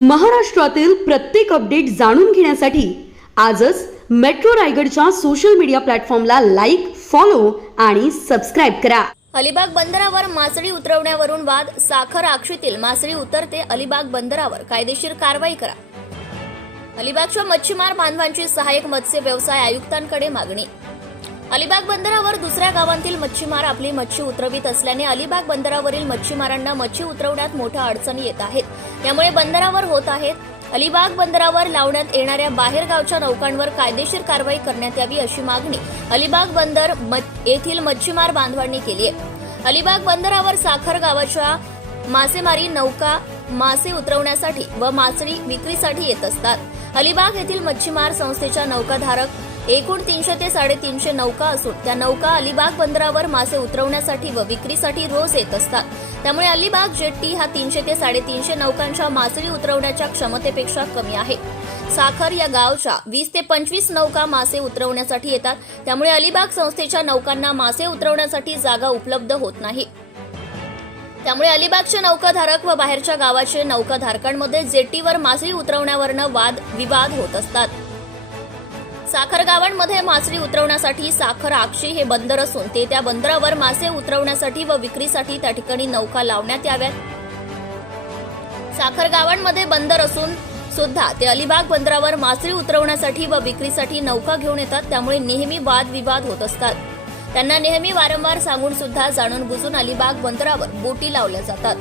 महाराष्ट्रातील प्रत्येक अपडेट जाणून घेण्यासाठी आजच मेट्रो रायगडच्या सोशल मीडिया प्लॅटफॉर्मला लाईक फॉलो आणि सबस्क्राईब करा. अलिबाग बंदरावर मासळी उतरवण्यावरून वाद साखर आक्षीतील मासळी उतरते अलिबाग बंदरावर. कायदेशीर कारवाई करा. अलिबागच्या मच्छीमार बांधवांची सहाय्यक मत्स्य व्यवसाय आयुक्तांकडे मागणी. अलिबाग बंदरावर दुसऱ्या गावांतील मच्छीमार आपली मच्छी उतरवित असल्याने अलिबाग बंदरावरील मच्छीमारांना मच्छी उतरवण्यात मोठ्या अडचणी येत आहेत. त्यामुळे बंदरावर होत आहेत. अलिबाग बंदरावर लावण्यात येणाऱ्या बाहेरगावच्या नौकांवर कायदेशीर कारवाई करण्यात यावी अशी मागणी अलिबाग बंदर येथील मच्छीमार बांधवांनी केली आहे. अलिबाग बंदरावर साखर गावाच्या मासेमारी नौका मासे उतरवण्यासाठी व मासळी विक्रीसाठी येत असतात. अलिबाग येथील मच्छीमार संस्थेच्या नौकाधारक एकूण तीनशे ते साडेतीनशे नौका असून त्या नौका अलिबाग बंदरावर मासे उतरवण्यासाठी व विक्रीसाठी रोज येत असतात. त्यामुळे अलिबाग जेट्टी हा तीनशे ते साडेतीनशे नौकांच्या मासळी उतरवण्याच्या क्षमतेपेक्षा कमी आहे. साखर या गावच्या वीस ते पंचवीस नौका मासे उतरवण्यासाठी येतात. त्यामुळे अलिबाग संस्थेच्या नौकांना मासे उतरवण्यासाठी जागा उपलब्ध होत नाही. त्यामुळे अलिबागचे नौकाधारक व बाहेरच्या गावाचे नौकाधारकांमध्ये जेटीवर मासळी उतरवण्यावरनं वाद विवाद होत असतात. साखर गावांमध्ये मासळी उतरवण्यासाठी साखर आक्षी हे बंदर असून ते त्या बंदरावर मासे उतरवण्यासाठी व विक्रीसाठी त्या ठिकाणी नौका लावण्यात याव्यात. साखर गावांमध्ये बंदर असून सुद्धा ते अलिबाग बंदरावर मासळी उतरवण्यासाठी व विक्रीसाठी नौका घेऊन येतात त्यामुळे नेहमी वादविवाद होत असतात. त्यांना नेहमी वारंवार सांगून सुद्धा जाणून बुजून अलिबाग बंदरावर बोटी लावल्या जातात.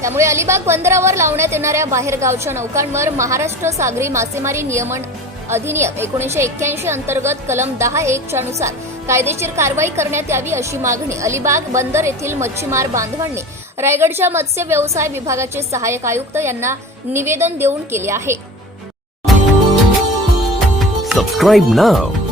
त्यामुळे अलिबाग बंदरावर लावण्यात येणाऱ्या बाहेरगावच्या नौकांवर महाराष्ट्र सागरी मासेमारी नियमन अधिनियम एकोणीशे एक्क्याऐंशी अंतर्गत कलम दहा एकच्या नुसार कायदेशीर कारवाई करण्यात यावी अशी मागणी अलिबाग बंदर येथील मच्छीमार बांधवांनी रायगडच्या मत्स्य व्यवसाय विभागाचे सहाय्यक आयुक्त यांना निवेदन देऊन केले आहे. Subscribe now